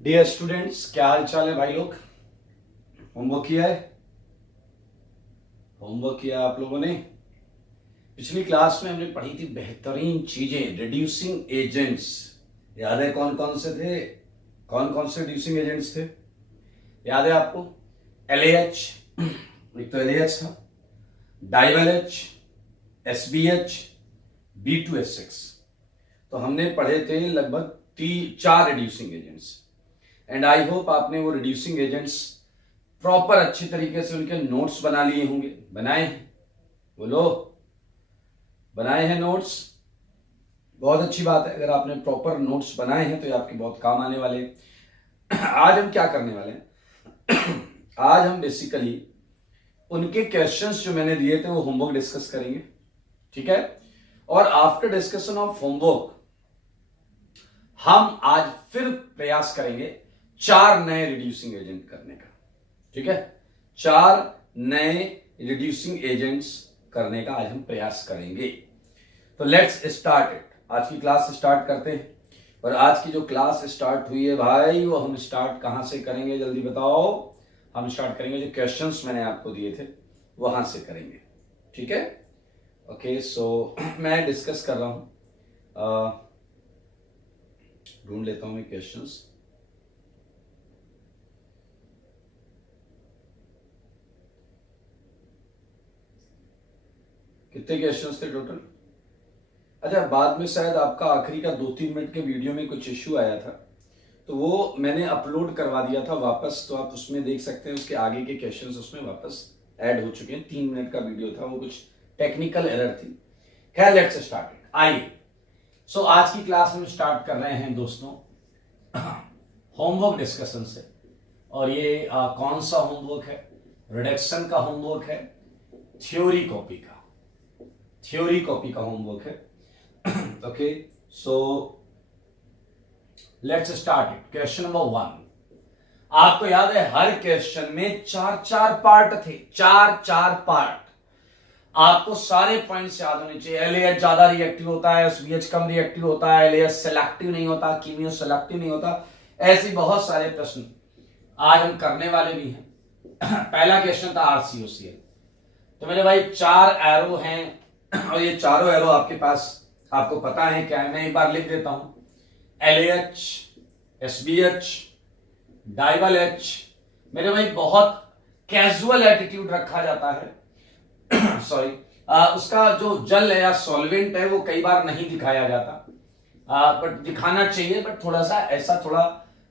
Dear students, क्या हाल चाल है भाई लोग। होमवर्क किया है? होमवर्क किया आप लोगों ने? पिछली क्लास में हमने पढ़ी थी बेहतरीन चीजें, रिड्यूसिंग एजेंट्स। याद है कौन कौन से थे? कौन कौन से रिड्यूसिंग एजेंट्स थे? याद है आपको? LAH, एक तो LAH था, डाइवल-H, SBH, B2S6। तो हमने पढ़े थे लगभग 4 reducing agents. And I hope आपने वो रिड्यूसिंग एजेंट्स प्रॉपर अच्छी तरीके से उनके नोट्स बना लिए होंगे। बनाए हैं? बोलो, बनाए हैं नोट्स? बहुत अच्छी बात है। अगर आपने प्रॉपर नोट्स बनाए हैं तो ये आपके बहुत काम आने वाले हैं। आज हम क्या करने वाले हैं? आज हम बेसिकली उनके क्वेश्चंस जो मैंने दिए थे वो होमवर्क डिस्कस करेंगे, ठीक है? और आफ्टर डिस्कशन ऑफ होमवर्क हम आज फिर प्रयास करेंगे 4 नए रिड्यूसिंग एजेंट करने का, ठीक है? 4 नए रिड्यूसिंग एजेंट्स करने का आज हम प्रयास करेंगे। तो लेट्स स्टार्ट इट। आज की क्लास स्टार्ट करते हैं। और आज की जो क्लास स्टार्ट हुई है भाई, वो हम स्टार्ट कहां से करेंगे जल्दी बताओ? हम स्टार्ट करेंगे जो क्वेश्चंस मैंने आपको दिए थे वहां से करेंगे, ठीक है? ओके, सो मैं डिस्कस कर रहा हूं, ढूंढ लेता हूं मैं क्वेश्चंस। कितने क्वेश्चंस थे टोटल? अच्छा, बाद में शायद आपका आखिरी का 2-3 मिनट के वीडियो में कुछ इश्यू आया था, तो वो मैंने अपलोड करवा दिया था वापस, तो आप उसमें देख सकते हैं उसके आगे के क्वेश्चंस उसमें वापस ऐड हो चुके हैं। 3 मिनट का वीडियो था, वो कुछ टेक्निकल एरर थी। खैर, लेट्स स्टार्ट इट। आइए, सो आज की क्लास हम स्टार्ट कर रहे हैं दोस्तों होमवर्क डिस्कशन से। और ये कौन सा होमवर्क है? रिडक्शन का होमवर्क है, थ्योरी कॉपी का। थ्योरी कॉपी का होमवर्क है। Okay, so let's start it. Question number 1। आपको याद है हर क्वेश्चन में 4-4 पार्ट थे, 4-4 पार्ट। आपको सारे पॉइंट्स याद होने चाहिए। LAH ज्यादा रिएक्टिव होता है, SBH कम रिएक्टिव होता है, LAH सेलेक्टिव नहीं होता, कीमियो सेलेक्टिव नहीं होता। ऐसे बहुत सारे प्रश्न आज हम करने वाले भी हैं। पहला क्वेश्चन था RCOCl। तो मेरे भाई 4 एरो हैं और ये चारों एरो आपके पास, आपको पता है क्या है? मैं एक बार लिख देता हूं। LAH, SBH, डाइवल-H। मेरे भाई बहुत कैजुअल एटीट्यूड रखा जाता है। सॉरी, उसका जो जल है या सॉल्वेंट है वो कई बार नहीं दिखाया जाता, बट दिखाना चाहिए। बट थोड़ा सा ऐसा, थोड़ा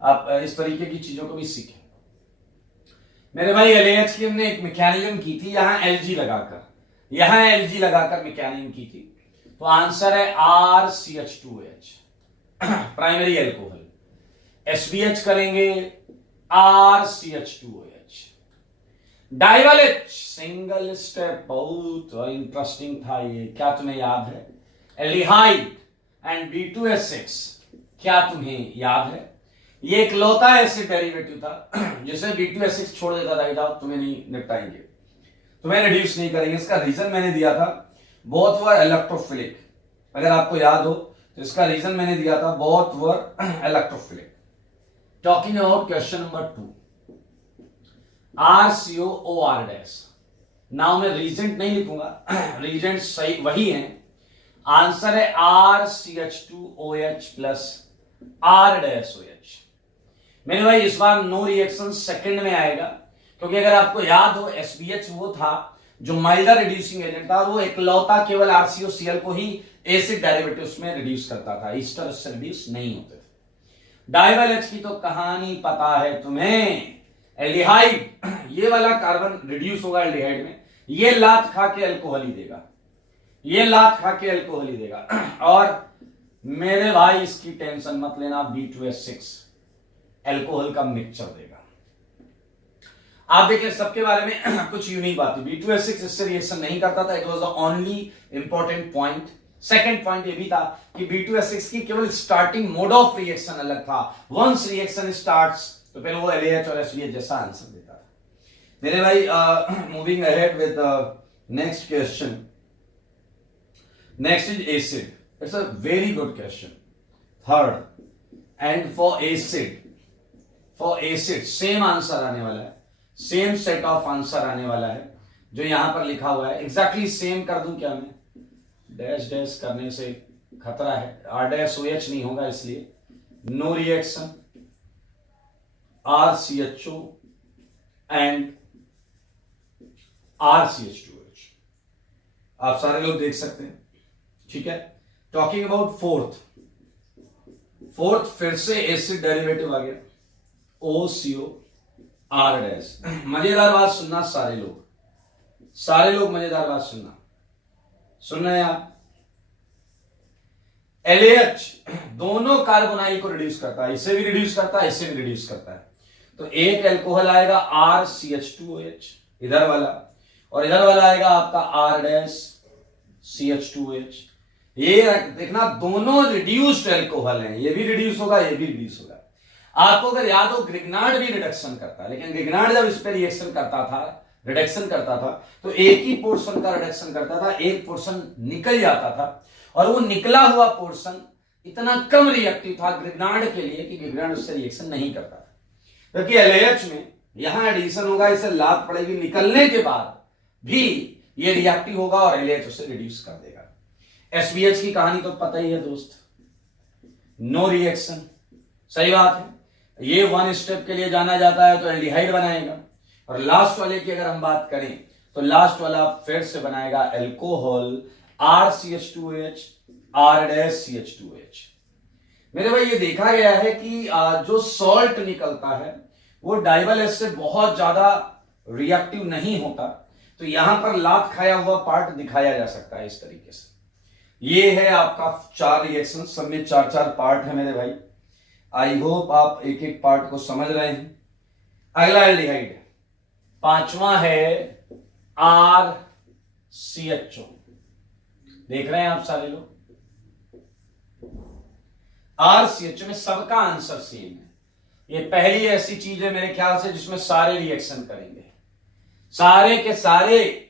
आप इस तरीके की चीजों को भी सीखें। मेरे भाई LAH की हमने एक मैकेनिज्म की थी, यहां LG लगाकर, यहां LG लगाकर मैकेनिज्म की थी। तो आंसर है RCH2OH, प्राइमरी एल्कोहल। SBH करेंगे RCH2OH। डाइवल-H सिंगल स्टेप, बहुत इंटरेस्टिंग था ये। क्या तुम्हें याद है? एल्डिहाइड एंड B2S6, क्या तुम्हें याद है? ये इकलौता एसिड डेरिवेटिव था जिसे B2S6 छोड़ देता था। तुम्हें नहीं निपटाएंगे, तुम्हें रिड्यूस नहीं करेंगे। इसका रीजन मैंने दिया था, बोथ वर इलेक्ट्रोफिलिक। अगर आपको याद हो तो इसका रीजन मैंने दिया था, both were electrophilic. Talking about question number 2, RCOOR-। Now मैं रीजेंट नहीं लिखूंगा, रीजेंट सही वही है। आंसर है RCH2OH प्लस R-OH। मेरे भाई इस बार नो रिएक्शन सेकंड में आएगा, क्योंकि अगर आपको याद हो SBH वो था जो माइल्डर रिड्यूसिंग एजेंट था, वो इकलौता केवल RCOCl को ही एसिड डेरिवेटिव्स में रिड्यूस करता था, ईस्टर से रिड्यूस नहीं होते थे। डाइवल-H की तो कहानी पता है तुम्हें। एल्डिहाइड, ये वाला कार्बन रिड्यूस होगा एल्डिहाइड में, ये लात खा के अल्कोहल ही देगा, ये लात खा के अल्कोहल ही देगा। और मेरे भाई इसकी टेंशन मत लेना, B2S6 अल्कोहल का मिक्सचर देगा। आप देखिए सबके बारे में कुछ यूनिक बात है। B2S6 इससे रिएक्शन नहीं करता था, it was the only important point. Second point ये भी था कि B2S6 की केवल स्टार्टिंग मोड ऑफ रिएक्शन अलग था। वंस रिएक्शन स्टार्ट्स तो फिर वो LAH और SBH जैसा आंसर देता था। मेरे भाई moving ahead with next question. Next is acid. It's a very good question, third. And for acid for acid same answer आने वाला है, सेम सेट ऑफ आंसर आने वाला है जो यहां पर लिखा हुआ है। एग्जैक्टली सेम कर दूं क्या मैं? डैश डैश करने से खतरा है, आर डैश ओ एच नहीं होगा, इसलिए no reaction RCHO and RCH2H। आप सारे लोग देख सकते हैं, ठीक है। टॉकिंग अबाउट फोर्थ फिर से एसिड डेरिवेटिव आ गया, OCO R डैश। मजेदार बात सुनना सारे लोग मजेदार बात सुन रहे हैं आप। LAH दोनों कार्बोनाइल को रिड्यूस करता है, इसे भी रिड्यूस करता है, इसे भी रिड्यूस करता है। तो एक अल्कोहल आएगा RCH2OH इधर वाला, और इधर वाला आएगा आपका R डैश CH2OH। ये देखना दोनों रिड्यूस्ड अल्कोहल हैं, ये भी रिड्यूस होगा, ये भी रिड्यूस होगा। आपको अगर याद हो ग्रिग्नार्ड भी रिडक्शन करता है, लेकिन ग्रिग्नार्ड जब इस पर रिएक्शन करता था, रिडक्शन करता था, तो एक ही पोर्शन का रिडक्शन करता था, एक पोर्शन निकल जाता था, और वो निकला हुआ पोर्शन इतना कम रिएक्टिव था ग्रिग्नार्ड के लिए कि ग्रिग्नार्ड उससे रिएक्शन नहीं करता था। क्योंकि LAH में यहां एडिशन होगा, इसे लात पड़ेगी, निकलने के बाद भी ये रिएक्टिव होगा और LAH उसे रिड्यूस कर देगा। SBH की कहानी तो पता ही है दोस्त, नो रिएक्शन, सही बात है। ये वन स्टेप के लिए जाना जाता है तो एल्डिहाइड बनाएगा, और लास्ट वाले की अगर हम बात करें तो लास्ट वाला फिर से बनाएगा alcohol RCH2OH R dash CH2OH। मेरे भाई ये देखा गया है कि जो सॉल्ट निकलता है वो डाइवल एसिड बहुत ज्यादा रिएक्टिव नहीं होता, तो यहां पर लात खाया हुआ पार्ट दिखाया जा सकता है इस तरीके से। ये है आपका 4 रिएक्शन, सब में 4-4 पार्ट है मेरे भाई। आई होप आप एक एक पार्ट को समझ रहे हैं। अगला एल्डिहाइड, 5वां है RCHO। देख रहे हैं आप सारे लोग, RCHO में सबका आंसर सेम है। ये पहली ऐसी चीज है मेरे ख्याल से जिसमें सारे रिएक्शन करेंगे, सारे के सारे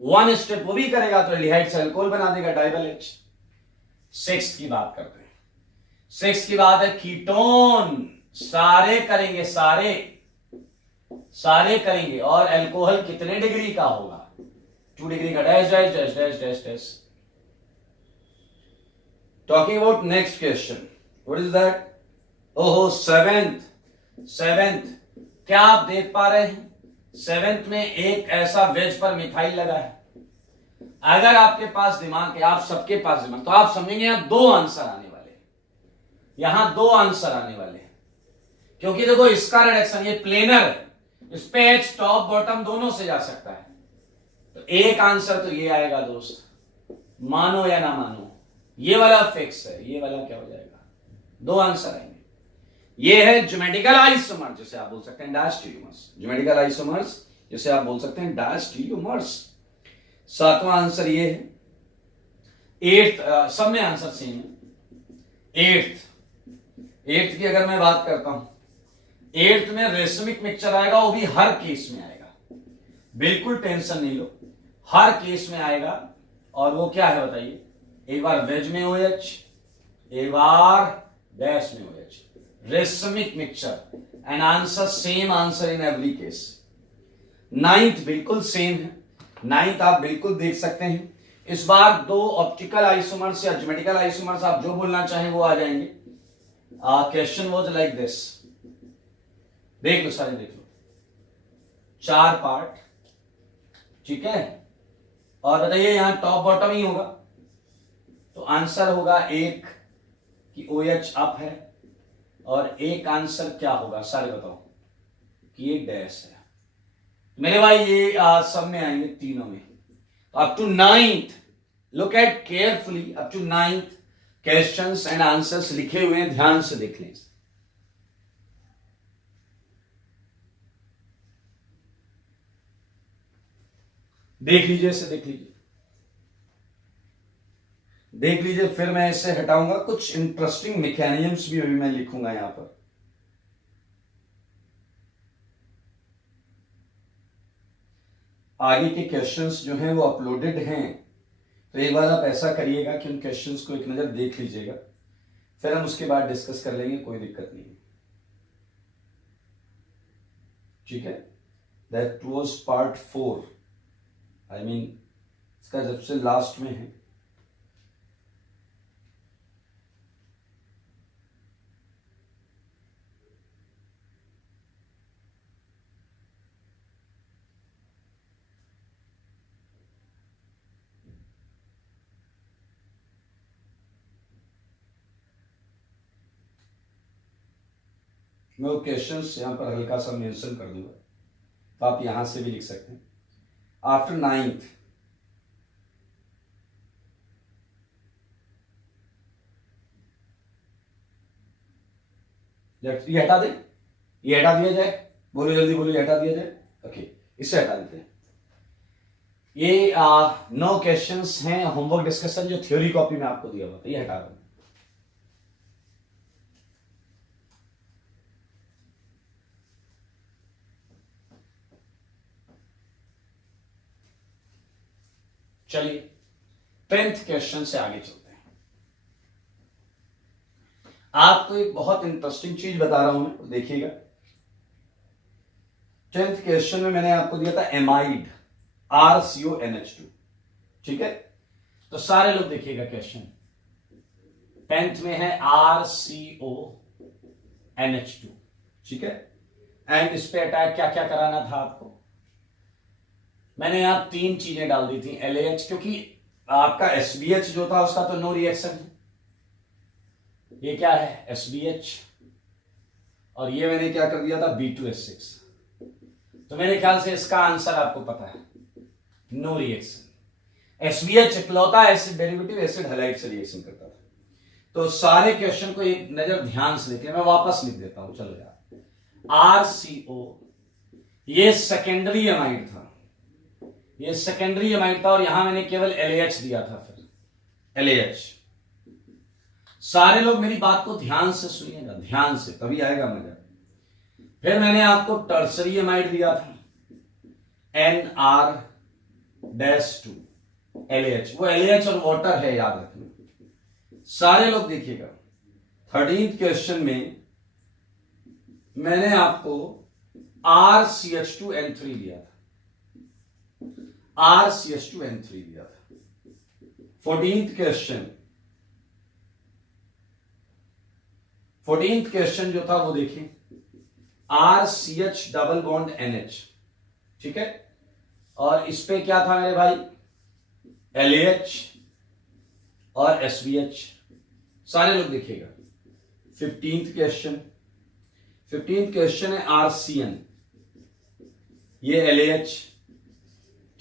वन स्टेप वो भी करेगा तो एल्डिहाइड से अल्कोहल बना देगा, डाइबल H। 6th की बात करते हैं। 6th की बात है कीटोन, सारे करेंगे, सारे करेंगे, और अल्कोहल कितने डिग्री का होगा? 2 डिग्री का, dash dash dash dash dash dash. Talking about next question, what is that? ओहो, 7th क्या आप देख पा रहे हैं? 7th में एक ऐसा वेज पर मिथाइल लगा है। अगर आपके पास दिमाग है, आप सबके पास दिमाग, तो आप समझेंगे यहां 2 आंसर आने वाले हैं, यहां 2 आंसर आने वाले हैं। क्योंकि देखो इसका रिडक्शन ये प्लेनर है, इस पे एच टॉप बॉटम दोनों से जा सकता है, तो एक आंसर तो ये आएगा दोस्त, मानो या ना मानो, ये वाला फिक्स है, ये वाला क्या हो जाएगा? 2 आंसर आएंगे। ये है ज्योमेट्रिकल आइसोमर, जिसे आप बोल सकते हैं डायस्टीरियोमर्स, ज्योमेट्रिकल आइसोमर्स जिसे आप बोल सकते हैं डायस्टीरियोमर्स। 7वां आंसर ये है। 8th सब में आंसर सेम है। 8th की अगर मैं बात करता हूं, 8th में रेशमिक मिक्सचर आएगा, वो भी हर केस में आएगा, बिल्कुल टेंशन नहीं लो, हर केस में आएगा। और वो क्या है बताइए? एक बार वेज में OH, एक बार डैश में OH, racemic mixture, and answer same answer in every case. 9th बिल्कुल सेम है, 9th आप बिल्कुल देख सकते हैं। इस बार 2 ऑप्टिकल आइसोमर्स या ज्योमेट्रिकल आइसोमर्स, आप जो बोलना चाहें वो आ जाएंगे। क्वेश्चन वाज लाइक दिस, देख लो सारे, देख लो, 4 पार्ट, ठीक है। और बताइए यहां टॉप बॉटम ही होगा, तो आंसर होगा एक कि OH अप है, और एक आंसर क्या होगा सारे बताओ कि ये डैश है। मेरे भाई ये सब में आएंगे, तीनों में। Up to 9th look at carefully, up to 9th questions and answers लिखे हुए हैं, ध्यान से देख लें। देख लीजिए इसे, देख लीजिए, देख लीजिए, फिर मैं इसे हटाऊंगा। कुछ इंटरेस्टिंग मैकेनिज्म्स भी अभी मैं लिखूंगा यहां पर। आगे के क्वेश्चंस जो हैं वो अपलोडेड हैं, तो एक बार आप ऐसा करिएगा कि उन क्वेश्चंस को एक नजर देख लीजिएगा, फिर हम उसके बाद डिस्कस कर लेंगे, कोई दिक्कत नहीं है। ठीक है, that was part 4, I mean इसका सबसे लास्ट में है। मैं वो क्वेश्चंस यहां पर हल्का सा मेंशन कर दूंगा, तो आप यहां से भी लिख सकते हैं। आफ्टर 9th, ये हटा दें, ये हटा दिया जाए, बोलो जल्दी बोलो, ये हटा दिया जाए। ओके, इसे हटा देते हैं। ये 9 क्वेश्चंस हैं होमवर्क डिस्कशन जो थ्योरी कॉपी में आपको दिया हुआ था, ये हटा दें। चलिए 10th क्वेश्चन से आगे चलते हैं। आपको एक बहुत इंटरेस्टिंग चीज बता रहा हूं मैं, देखिएगा। 10th क्वेश्चन में मैंने आपको दिया था एमाइड, RCONH2, ठीक है। तो सारे लोग देखिएगा, क्वेश्चन 10th में है RCONH2, ठीक है। एंड इस पे अटैक क्या क्या कराना था आपको, मैंने यहां 3 चीजें डाल दी थी। LAH, क्योंकि आपका SBH जो था उसका तो नो रिएक्शन है, ये क्या है SBH, और ये मैंने क्या कर दिया था B2H6। तो मेरे ख्याल से इसका आंसर आपको पता है, नो रिएक्शन। SBH इकलौता एसिड डेरिवेटिव एसिड हैलाइड से रिएक्शन करता था। तो सारे क्वेश्चन को एक नजर ध्यान से देखिए, मैं वापस लिख देता हूं, चलो यार। RCO ये सेकेंडरी अमाइड था, ये सेकेंडरी अमाइड था, और यहां मैंने केवल LAH दिया था। फिर LAH, सारे लोग मेरी बात को ध्यान से सुनिएगा, ध्यान से, तभी आएगा मजा। फिर मैंने आपको टर्सरी अमाइड दिया था, NR-2 LAH, वो LAH और वाटर है, याद रखना। सारे लोग देखिएगा, 13th क्वेश्चन में मैंने आपको RCH2N3 दिया था, RCH2N3 दिया था। 14th क्वेश्चन जो था वो देखिए, RCH डबल बॉन्ड NH, ठीक है। और इस पे क्या था मेरे भाई, LAH और SBH, सारे लोग देखिएगा। 15th क्वेश्चन है RCN, ये LAH,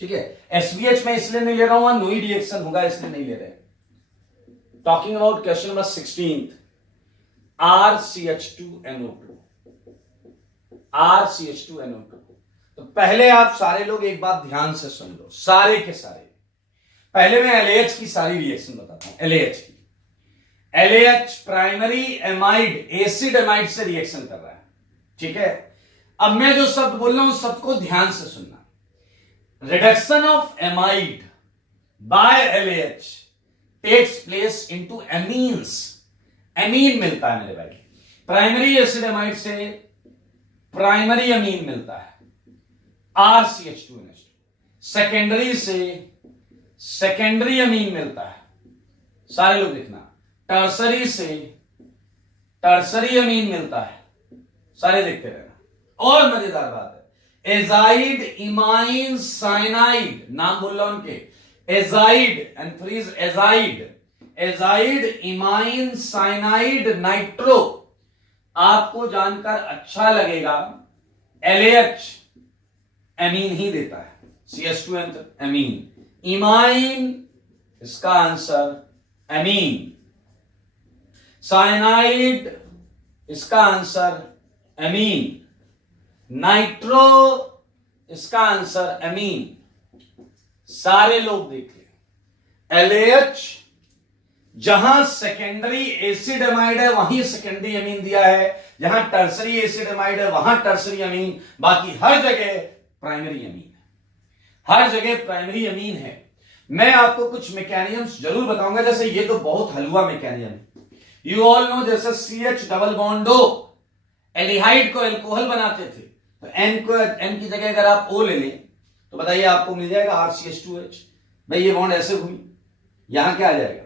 ठीक है। SBH में इसलिए नहीं ले रहा हूं, नो रिएक्शन होगा इसलिए नहीं ले रहे। Talking about question number 16, RCH2NO2, RCH2NO2। तो पहले आप सारे लोग एक बात ध्यान से सुन लो, सारे के सारे। पहले मैं LAH की सारी रिएक्शन बताता हूं। LAH की, LAH primary amide acid amide से रिएक्शन कर रहा है, ठीक है। अब मैं जो शब्द बोल रहा हूं सबको ध्यान से सुनना। Reduction of amide by LAH takes place into amines, amine मिलता है मेरे भाई। प्राइमरी एसिड एमाइड से प्राइमरी अमीन मिलता है RCH2NH2, सेकेंडरी से सेकेंडरी अमीन मिलता है, सारे लोग लिखना। टर्सरी से टर्सरी अमीन मिलता है, सारे देखते रहना। और मजेदार बात है, एजाइड इमाइन साइनाइड, नाम बोल रहा हूं उनके, azide and freeze azide, azide imine cyanide nitro. आपको जानकर अच्छा लगेगा, LAH एमीन ही देता है, CH2N एमीन, इमाइन इसका आंसर एमीन, साइनाइड इसका आंसर एमीन, नाइट्रो इसका आंसर एमीन। सारे लोग देखिए, LAH जहां सेकेंडरी एसिड अमाइड है वहीं सेकेंडरी अमीन दिया है, जहां टर्सरी एसिड अमाइड है वहां टर्सरी अमीन, बाकी हर जगह प्राइमरी अमीन है, हर जगह प्राइमरी अमीन है। मैं आपको कुछ मैकेनिज्म्स जरूर बताऊंगा, जैसे ये तो बहुत हलवा मैकेनिज्म है, यू ऑल नो। जैसे CH डबल बॉन्डो एल्डिहाइड को एल्कोहल बनाते थे, तो N की जगह अगर आप O ले लें तो बताइए आपको मिल जाएगा RCH2H। भाई ये बॉन्ड ऐसे हुई, यहां क्या आ जाएगा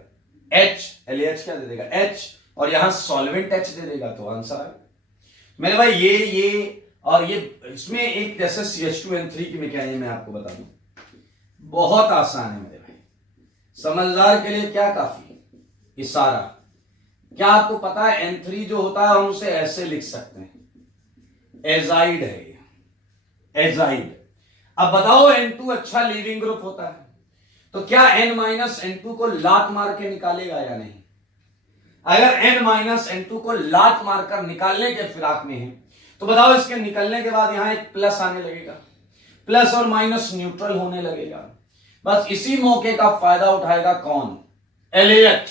H, LAH क्या दे देगा H, और यहां सॉल्वेंट H दे देगा, तो आंसर आ गया मेरे भाई। ये और ये इसमें एक जैसे CH2N3 की मैकेनिज्म मैं आपको बता दूं, बहुत आसान है मेरे भाई, समझदार के लिए क्या काफी इशारा। क्या आपको पता है N3 जो होता है हम उसे ऐसे लिख सकते हैं, एजाइड है ये, एजाइड। अब बताओ N2 अच्छा लीविंग ग्रुप होता है, तो क्या N-N2 को लात मार के निकालेगा या नहीं? अगर N-N2 को लात मारकर निकालने के फिराक में है तो बताओ इसके निकलने के बाद यहां एक प्लस आने लगेगा, प्लस और माइनस न्यूट्रल होने लगेगा। बस इसी मौके का फायदा उठाएगा कौन? LAH,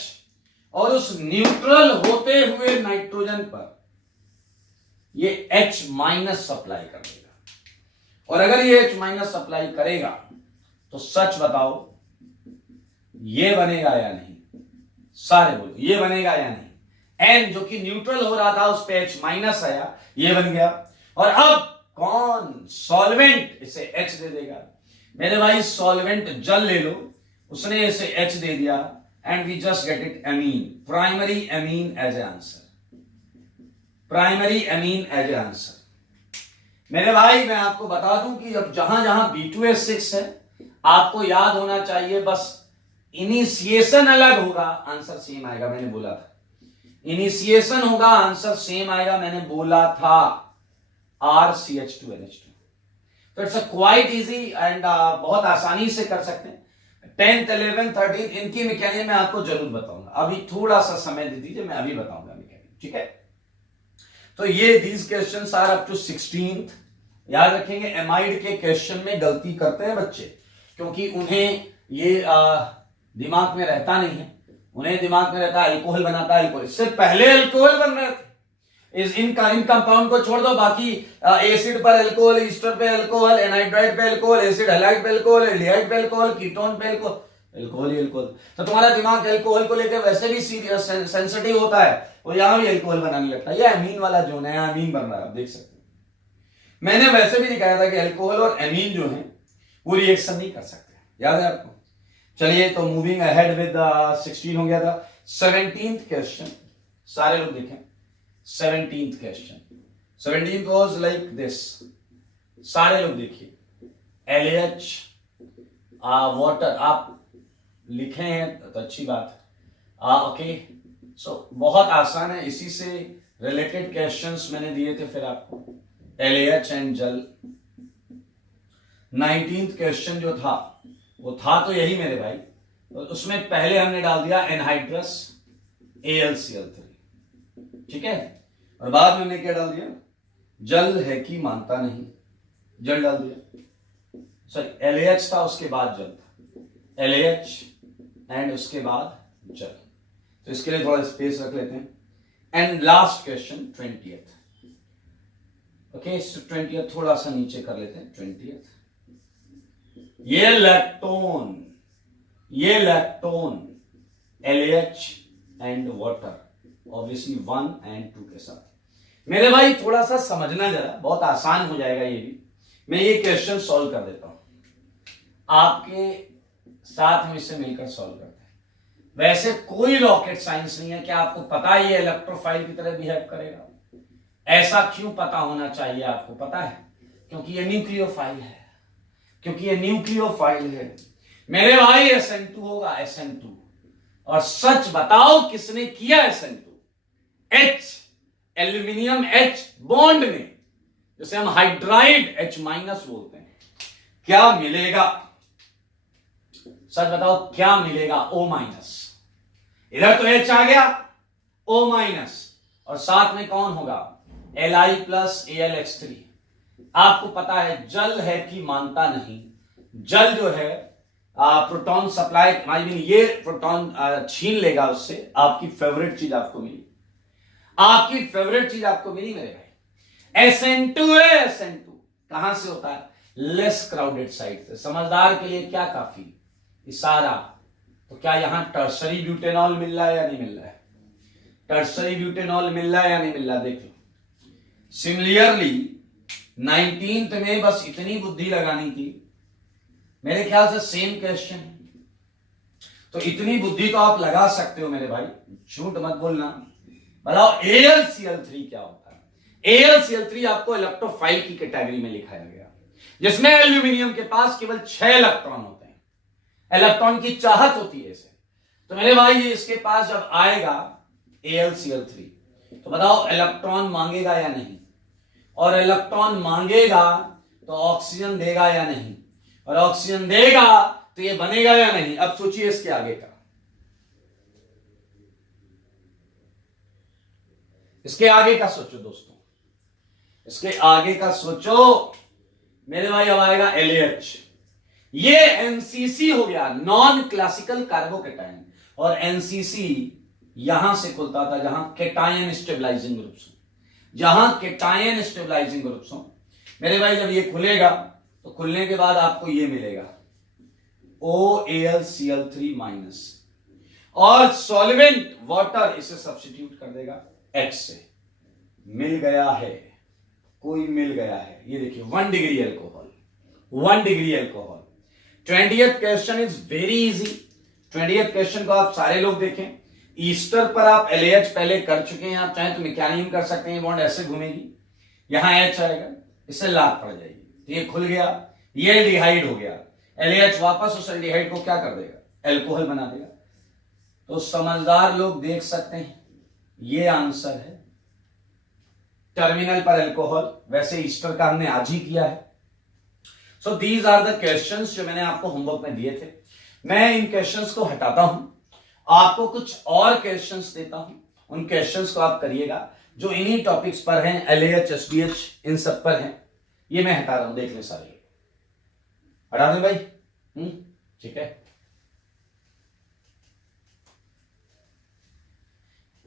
और उस न्यूट्रल होते हुए नाइट्रोजन पर ये H माइनस सप्लाई कर देगा, और अगर ये H माइनस सप्लाई करेगा तो सच बताओ ये बनेगा या नहीं? सारे बोलो ये बनेगा या नहीं? N जो कि न्यूट्रल हो रहा था उस पे H माइनस आया, ये बन गया, और अब कौन? सॉल्वेंट इसे H दे देगा। मेरे भाई सॉल्वेंट जल ले लो, उसने इसे H दे दिया, and we just get it amine, primary amine as a answer, primary amine as a answer. मेरे भाई मैं आपको बता दूं कि अब जहां जहां B2H6 है आपको याद होना चाहिए, बस इनिशिएशन अलग होगा आंसर सेम आएगा, मैंने बोला था। इनिशिएशन होगा आंसर सेम आएगा, मैंने बोला था, RCH2NH2। तो इट्स क्वाइट इजी एंड बहुत आसानी से कर सकते हैं। 10th 11th 13th इनकी मैकेनिज्म मैं आपको जरूर बताऊंगा, अभी थोड़ा सा समय दे दीजिए, मैं अभी बताऊंगा मैकेनिज्म, ठीक है। तो ये these questions are up to 16th। याद रखेंगे एमाइड के क्वेश्चन में गलती करते हैं बच्चे, क्योंकि उन्हें ये दिमाग में रहता नहीं है, उन्हें दिमाग में रहता है अल्कोहल बनाता है, अल्कोहल, इससे पहले अल्कोहल बन रहे थे। इन कंपाउंड को छोड़ दो, बाकी एसिड पर अल्कोहल, ईस्टर पे अल्कोहल, एनहाइड्राइड पे अल्कोहल, एसिड हैलाइड पे अल्कोहल, एल्डिहाइड पे अल्कोहल, कीटोन पे अल्कोहल, अल्कोहल ही अल्कोहल। तो तुम्हारा दिमाग अल्कोहल को लेकर वैसे भी सेंसिटिव होता है, वो यहां भी अल्कोहल बनाने लगता है। ये अमीन वाला जोन है, अमीन बन रहा है, आप देख सकते हैं। मैंने वैसे भी दिखाया था कि अल्कोहल और अमीन जो है वो रिएक्शन नहीं कर सकते, याद है आपको। चलिए तो मूविंग अहेड विद 16 हो गया था। 17th क्वेश्चन सारे लोग देखें। 17th question, 17th was like this, सारे लोग देखिए। LAH वाटर आप लिखे हैं तो अच्छी बात है, ओके। सो बहुत आसान है, इसी से रिलेटेड क्वेश्चंस मैंने दिए थे फिर आपको, LAH एंड जल। 19th क्वेश्चन जो था वो था तो यही मेरे भाई, तो उसमें पहले हमने डाल दिया एनहाइड्रस AlCl3, ठीक है, और बाद में हमने क्या डाल दिया? जल है कि मानता नहीं, जल डाल दिया। सॉरी LAH था, उसके बाद जल था, LAH एंड उसके बाद जल। तो इसके लिए थोड़ा स्पेस रख लेते हैं। And last question 20th, okay, 20th थोड़ा सा नीचे कर लेते हैं। 20th, ये lactone LAH and water, obviously 1 and 2 के साथ। मेरे भाई थोड़ा सा समझना जरा, बहुत आसान हो जाएगा ये भी। मैं ये क्वेश्चन सॉल्व कर देता हूं, आपके साथ हम इससे मिलकर सॉल्व करते हैं। वैसे कोई रॉकेट साइंस नहीं है, क्या आपको पता है ये इलेक्ट्रोफाइल की तरह बिहेव करेगा? ऐसा क्यों पता होना चाहिए आपको? पता है क्योंकि ये न्यूक्लियोफाइल है, क्योंकि ये न्यूक्लियोफाइल है। मेरे भाई SN2 होगा, SN2। और सच बताओ किसने किया SN2? H, aluminium H bond में, जिसे हम हाइड्राइड H माइनस बोलते हैं। क्या मिलेगा? सच बताओ क्या मिलेगा? O minus. इधर तो H आ गया, O माइनस, और साथ में कौन होगा? Li plus AlX3। आपको पता है जल है कि मानता नहीं, जल जो है प्रोटॉन सप्लाई, आई मीन ये प्रोटॉन छीन लेगा उससे। आपकी फेवरेट चीज आपको मिली, आपकी फेवरेट चीज आपको मिली मेरे भाई, SN2 है। SN2 कहां से होता है? लेस क्राउडेड साइड से। समझदार के लिए क्या काफी इशारा। तो क्या यहां टर्सरी ब्यूटेनॉल मिल रहा है या नहीं मिल रहा है? टर्सरी ब्यूटेनॉल मिल रहा है या नहीं मिल रहा? देख लो। सिमिलरली 19th में बस इतनी बुद्धि लगानी थी, मेरे ख्याल से सेम क्वेश्चन है, तो इतनी बुद्धि तो आप लगा सकते हो मेरे भाई, झूठ मत बोलना। बताओ AlCl3 क्या होता है। AlCl3 आपको इलेक्ट्रोफाइल की कैटेगरी में लिखाया गया, जिसमें एल्यूमिनियम के पास केवल 6 इलेक्ट्रॉन होते हैं। इलेक्ट्रॉन की चाहत होती है इसे, तो मेरे भाई ये इसके पास जब आएगा AlCl3, तो बताओ इलेक्ट्रॉन मांगेगा या नहीं, और इलेक्ट्रॉन मांगेगा तो ऑक्सीजन देगा या नहीं, और ऑक्सीजन देगा तो ये बनेगा या नहीं। अब सोचिए इसके आगे का, इसके आगे का सोचो दोस्तों, इसके आगे का सोचो मेरे भाई। अब आएगा LAH, ये NCC हो गया, नॉन क्लासिकल कार्बोकेटाइन, और NCC यहां से खुलता था जहां केटायन स्टेबलाइजिंग ग्रुप्स हो, जहां केटायन स्टेबलाइजिंग ग्रुप्स हो मेरे भाई। जब ये खुलेगा तो खुलने के बाद आपको ये मिलेगा OAlCl3 माइनस, और सॉल्वेंट वाटर इसे सब्स्टिट्यूट कर देगा H से। मिल गया है, कोई मिल गया है, ये देखिए 1 degree alcohol, 1 degree alcohol. 20th question is very easy. 20th question को आप सारे लोग देखें, ईस्टर पर आप LAH पहले कर चुके हैं, आप चाहें तो मैकेनिज्म कर सकते हैं। बॉन्ड ऐसे घूमेगी, यहां H आएगा, इससे लाभ पड़ जाएगी, तो ये खुल गया, ये एल्डिहाइड हो गया। LAH वापस उस एल्डिहाइड को क्या कर देगा, अल्कोहल बना देगा। तो समझदार लोग देख सकते हैं, ये आंसर है टर्मिनल पर अल्कोहल। वैसे ईस्टर का हमने आज ही किया है। So these are the questions जो मैंने आपको होमवर्क में दिए थे। मैं इन क्वेश्चंस को हटाता हूं, आपको कुछ और क्वेश्चंस देता हूं, उन क्वेश्चंस को आप करिएगा जो इन्हीं टॉपिक्स पर हैं, LAH SDH इन सब पर हैं। ये मैं हटा रहा हूं, देख लें सारे, हटा दें भाई। ठीक है।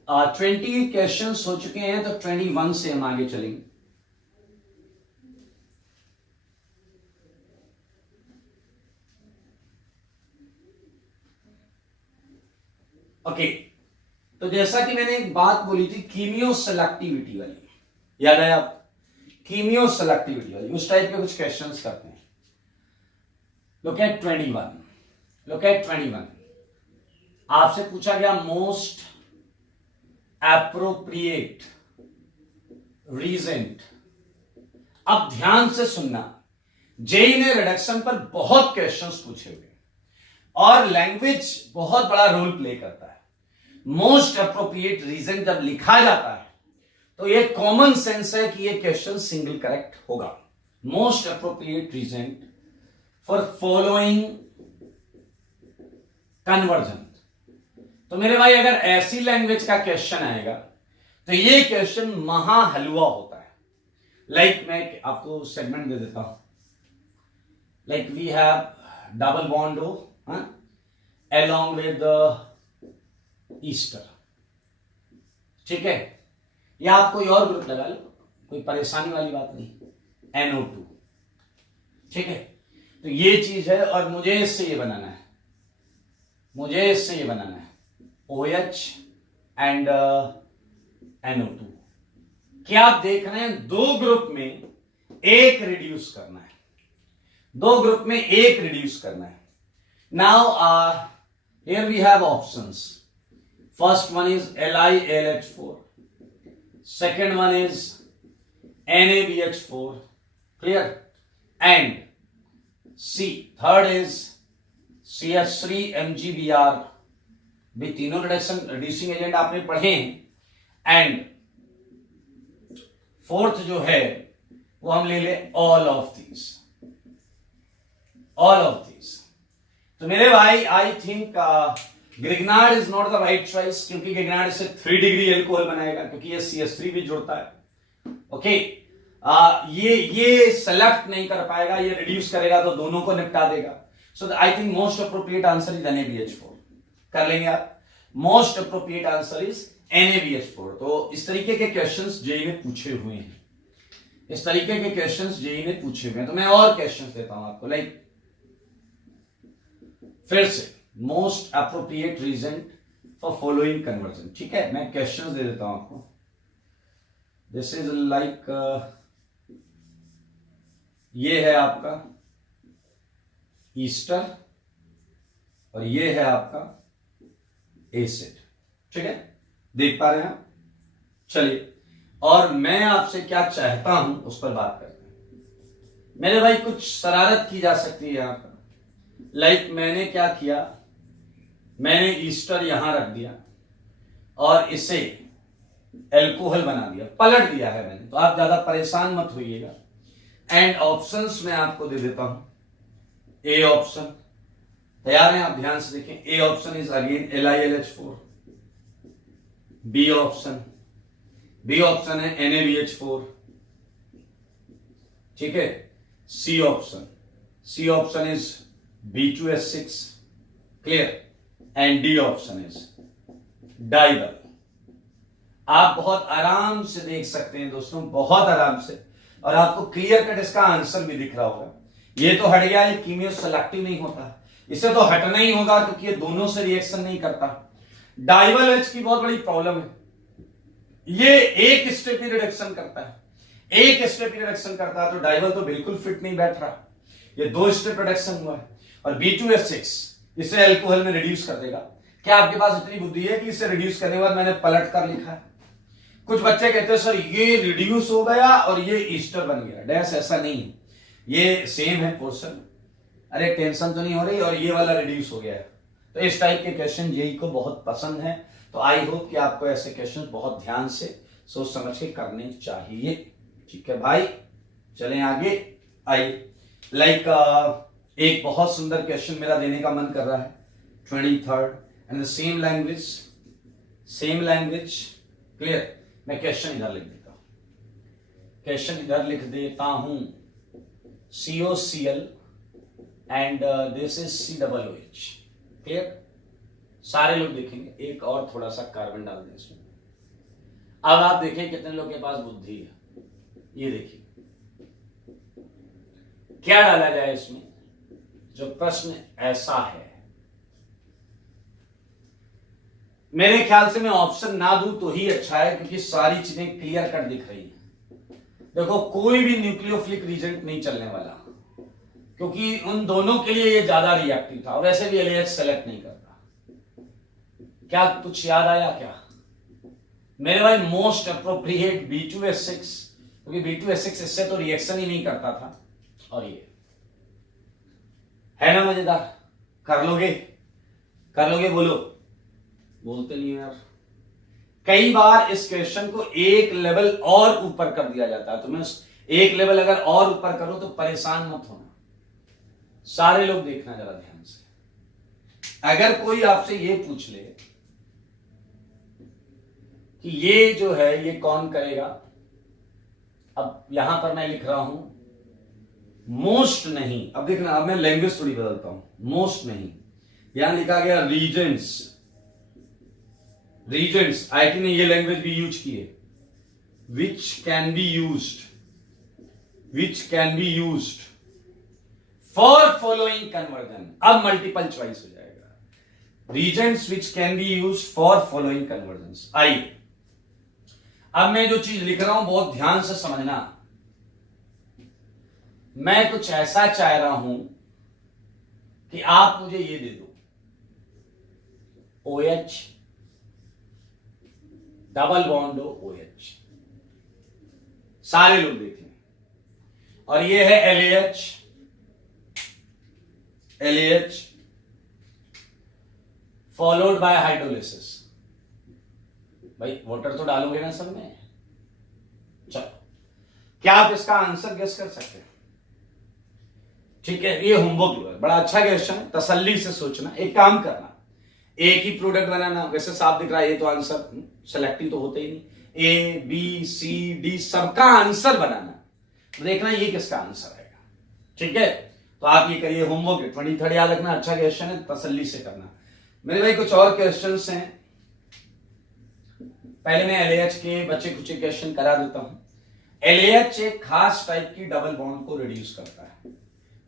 20 क्वेश्चंस हो चुके हैं, तो 21 से हम आगे चलेंगे। ओके, तो जैसा कि मैंने एक बात बोली थी कीमियो सेलेक्टिविटी वाली, याद है आप, कीमियो सेलेक्टिविटी वाली, उस टाइप के कुछ क्वेश्चंस करते हैं। Look at 21, look at 21। आपसे पूछा गया मोस्ट एप्रोप्रिएट रीजेंट। अब ध्यान से सुनना, जेई ने रिडक्शन पर बहुत क्वेश्चंस पूछे हुए, और लैंग्वेज बहुत बड़ा रोल प्ले करता है। मोस्ट अप्रोप्रिएट रीजन जब लिखा जाता है तो ये कॉमन सेंस है कि ये क्वेश्चन सिंगल करेक्ट होगा। Most appropriate reason for following conversion. तो मेरे भाई अगर ऐसी लैंग्वेज का क्वेश्चन आएगा तो ये क्वेश्चन महा हलवा होता है। लाइक मैं आपको सेगमेंट दे देता हूं, like we have double bond O along with the ester, ठीक है, या आप कोई और ग्रुप लगा लो, कोई परेशानी वाली बात नहीं, NO2, ठीक है। तो ये चीज है, और मुझे इससे ये बनाना है, मुझे इससे ये बनाना है OH एंड NO2। क्या आप देख रहे हैं, दो ग्रुप में एक रिड्यूस करना है, दो ग्रुप में एक रिड्यूस करना है। Now here we have options. First one is LiLH4, second one is NaBH4, clear, and C, third is CH3MgBr। भी तीनों रिड्यूसिंग एजेंट आपने पढ़े हैं। एंड फोर्थ जो है वो हम ले ले all of these, all of these. तो मेरे भाई I think Grignard is not the right choice, क्योंकि ग्रिग्नार्ड से 3 डिग्री एल्कोहल बनाएगा, क्योंकि ये CH3 भी जुड़ता है। ओके, ये सेलेक्ट नहीं कर पाएगा, ये रिड्यूस करेगा तो दोनों को निपटा देगा। So I think most appropriate answer is NaBH4। कर लेंगे आप, most appropriate answer is NaBH4। तो इस तरीके के क्वेश्चंस जेई ने पूछे हुए हैं, इस तरीके के क्वेश्चंस जेई ने पूछे हुए हैं। तो मैं और क्वेश्चंस देता हूं आपको, लाइक फिर से most appropriate reason for following conversion, ठीक है। मैं क्वेश्चंस दे देता हूं आपको। दिस इज लाइक ये है आपका ईस्टर और ये है आपका एसिड। ठीक है, देख पा रहे हैं आप? चलिए, और मैं आपसे क्या चाहता हूं उस पर बात करते हैं। मेरे भाई कुछ शरारत की जा सकती है यहां पर। लाइक मैंने क्या किया, मैंने ईस्टर यहां रख दिया और इसे एल्कोहल बना दिया, पलट दिया है मैंने, तो आप ज्यादा परेशान मत होइएगा। एंड ऑप्शंस मैं आपको दे देता हूं। ए ऑप्शन, तैयार हैं आप? ध्यान से देखें। A option is again LiLH4। B option है NaBH4। ठीक है। C option is B2H6। Clear? And D option is DIBAL. आप बहुत आराम से देख सकते हैं दोस्तों, बहुत आराम से, और आपको क्लियर कट इसका आंसर भी दिख रहा होगा। ये तो हट गया, ये कीमियो सेलेक्टिव नहीं होता, इसे तो हटना ही होगा क्योंकि ये दोनों से रिएक्शन नहीं करता। डाइबल H की बहुत बड़ी प्रॉब्लम है, ये एक स्टेपी रिडक्शन करता है, एक स्टेपी रिडक्शन करता है, तो डाइबल तो बिल्कुल फिट नहीं बैठ रहा। ये 2 स्टेप रिडक्शन हुआ है, और B2H6 इसे अल्कोहल में रिड्यूस कर देगा। क्या आपके पास इतनी बुद्धि है कि इसे रिड्यूस करने के बाद मैंने पलट कर लिखा है? कुछ बच्चे कहते हैं सर ये रिड्यूस हो गया और ये ईस्टर बन गया। डैश ऐसा नहीं है, ये सेम है पोर्शन। अरे टेंशन तो नहीं हो रही, और ये वाला रिड्यूस हो गया है। तो इस टाइप के क्वेश्चन जेई को बहुत पसंद है, तो आई होप कि आपको ऐसे क्वेश्चन बहुत ध्यान से सोच समझ के करने चाहिए। ठीक है भाई, चलें आगे। आइए, लाइक एक बहुत सुंदर क्वेश्चन मेरा देने का मन कर रहा है। 23rd and the same language. Clear? मैं क्वेश्चन इधर लिख देता हूं, COCl and this is COOH। Clear? सारे लोग देखेंगे। एक और थोड़ा सा कार्बन डाल दें इसमें। अब आप देखें कितने लोग के पास बुद्धि है। ये देखिए क्या डाला जाए इसमें। जो प्रश्न ऐसा है, मेरे ख्याल से मैं ऑप्शन ना दूं तो ही अच्छा है, क्योंकि सारी चीजें क्लियर कट दिख रही हैं। देखो, कोई भी न्यूक्लियोफिलिक रीजेंट नहीं चलने वाला, क्योंकि उन दोनों के लिए ये ज्यादा रिएक्टिव था, और वैसे भी LH सेलेक्ट नहीं करता। क्या कुछ याद आया क्या मेरे भाई? मोस्ट अप्रोप्रिएट B2H6, क्योंकि B2H6 इससे तो रिएक्शन ही नहीं करता था। और ये है ना मजेदार? कर लोगे? बोलते नहीं यार। कई बार इस क्वेश्चन को एक लेवल और ऊपर कर दिया जाता है, तो मैं एक लेवल अगर और ऊपर करूं तो परेशान मत होना। सारे लोग देखना जरा ध्यान से। अगर कोई आपसे ये पूछ ले कि ये जो है ये कौन करेगा, अब यहां पर मैं लिख रहा हूं मोस्ट नहीं। अब देखना, अब मैं लैंग्वेज थोड़ी बदलता हूं। मोस्ट नहीं, यहां लिखा गया रीजेंट्स। आईटी ने ये लैंग्वेज भी यूज की है। Which can be used for following conversion. अब मल्टीपल चॉइस हो जाएगा। Regents which can be used for following conversion. आइए, अब मैं जो चीज लिख रहा हूं बहुत ध्यान से समझना। मैं कुछ ऐसा चाह रहा हूं कि आप मुझे ये दे दो, OH डबल बॉन्ड OH। सारे लोग देखें। और ये है LAH फॉलोड बाय हाइड्रोलिसिस। भाई वाटर तो डालोगे ना सब में? चलो, क्या आप इसका आंसर गेस कर सकते हैं? ठीक है, ये होमवर्क बड़ा अच्छा क्वेश्चन है, तसल्ली से सोचना। एक काम करना, एक ही प्रोडक्ट बनाना। वैसे साफ दिख रहा है, ये तो आंसर सेलेक्टिव तो होते ही नहीं। A, B, C, D सबका आंसर बनाना, देखना ये किसका आंसर आएगा। ठीक है, तो आप ये करिए, होमवर्क 23rd याद रखना। अच्छा क्वेश्चन है, तसल्ली से करना। मेरे भाई कुछ और क्वेश्चंस हैं। पहले मैं LAH के बच्चे कुछ क्वेश्चन करा देता हूं। LAH एक खास टाइप की डबल बॉन्ड को रिड्यूस करता है,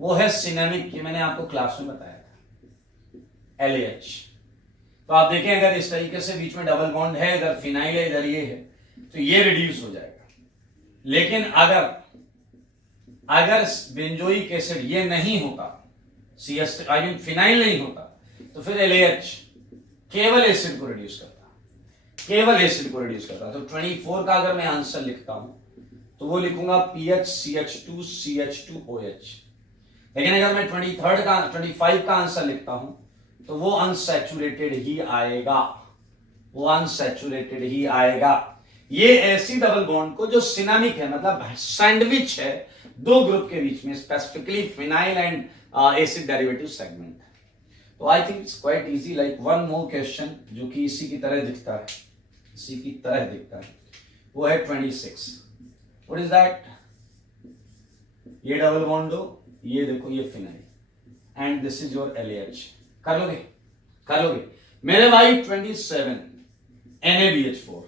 वो है सिनेमिक की। मैंने आपको क्लास में बताया था LAH। तो आप देखें, अगर इस तरीके से बीच में डबल बॉन्ड है, इधर फिनाइल है, इधर ये है, तो ये रिड्यूस हो जाएगा। लेकिन अगर अगर बेंजोइक एसिड ये नहीं होता, आई मीन फिनाइल नहीं होता, तो फिर LAH केवल एसिड को रिड्यूस करता, केवल एसिड को रिड्यूस करता। तो 24 का अगर मैं आंसर लिखता हूं तो वो लिखूंगा PHCH2CH2OH। लेकिन अगर मैं 25 का आंसर लिखता हूं तो वो अनसैचुरेटेड ही आएगा, वो अनसैचुरेटेड ही आएगा। ये ऐसी डबल बॉन्ड को जो सिनेमिक है, मतलब सैंडविच है दो ग्रुप के बीच में, specifically phenyl and acid derivative segment. तो I think it's quite easy. Like one more question जो कि इसी की तरह दिखता है, इसी की तरह दिखता है, वो है 26। What is that? ये डबल बॉन्ड हो, ये देखो ये phenyl, and this is your LAH। कर लोगे? कर लोगे मेरे भाई। 27 NaBH4,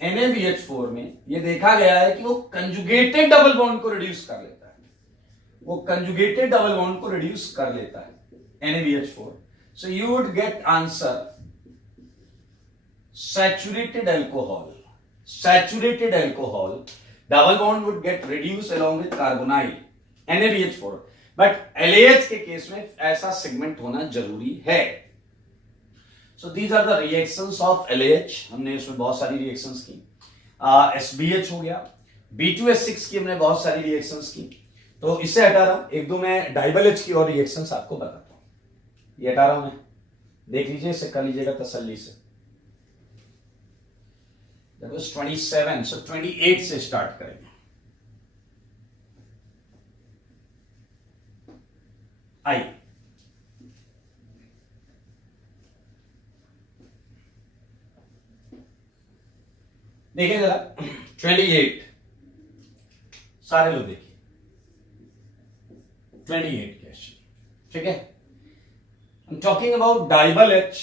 NaBH4 में ये देखा गया है कि वो कंजुगेटेड डबल बॉन्ड को रिड्यूस कर लेता है, वो कंजुगेटेड डबल बॉन्ड को रिड्यूस कर लेता है NaBH4। So you would get answer saturated alcohol. Saturated alcohol double bond would get reduced along with carbonyl NaBH4. But LAH के केस में ऐसा सेगमेंट होना जरूरी है। So these are the reactions of LAH। हमने इसमें बहुत सारी रिएक्शंस की। SBH हो गया, B2S6 की हमने बहुत सारी रिएक्शंस की। तो इससे हटा रहा हूं, एक दो मैं डाइबल H की और रिएक्शंस आपको बताता हूं। ये हटा रहा हूं मैं, देख लीजिए, इसे कर लीजिएगा तसल्ली से। That was 27, so 28 से स्टार्ट करेंगे। आई देखिए जरा 28, सारे लोग देखिए 28 क्वेश्चन, ठीक है। I am talking about DIBAL H।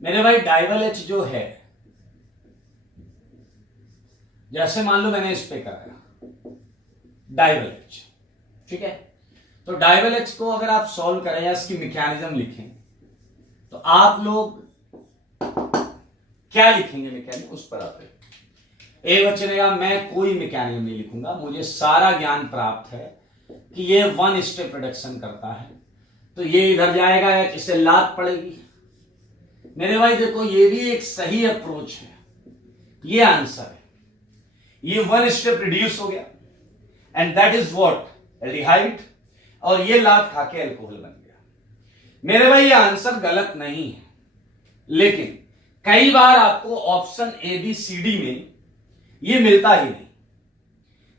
मेरे भाई डाइबल H जो है, जैसे मान लो मैंने इस पे कराया डाइबल H, ठीक है। तो डाइबल H को अगर आप सॉल्व करें या इसकी मैकेनिज्म लिखें तो आप लोग क्या लिखेंगे मैकेनिज्म, उस पर आते। एक बच्चे ने कहा मैं कोई मैकेनिज्म नहीं लिखूंगा, मुझे सारा ज्ञान प्राप्त है कि ये वन स्टेप रिडक्शन करता है, तो ये इधर जाएगा या इसे लात पड़ेगी। मेरे भाई देखो ये भी एक सही अप्रोच है, ये आंसर है, ये वन स्टेप रिड्यूस हो गया and that is what aldehyde, और ये लात खा के एल्कोहल बन गया। मेरे भाई ये आंसर गलत नहीं है, लेकिन कई बार आपको ऑप्शन ABCD में ये मिलता ही नहीं।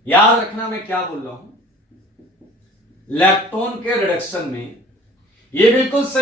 याद रखना मैं क्या बोल रहा हूं, लैक्टोन के रिडक्शन में ये बिल्कुल सही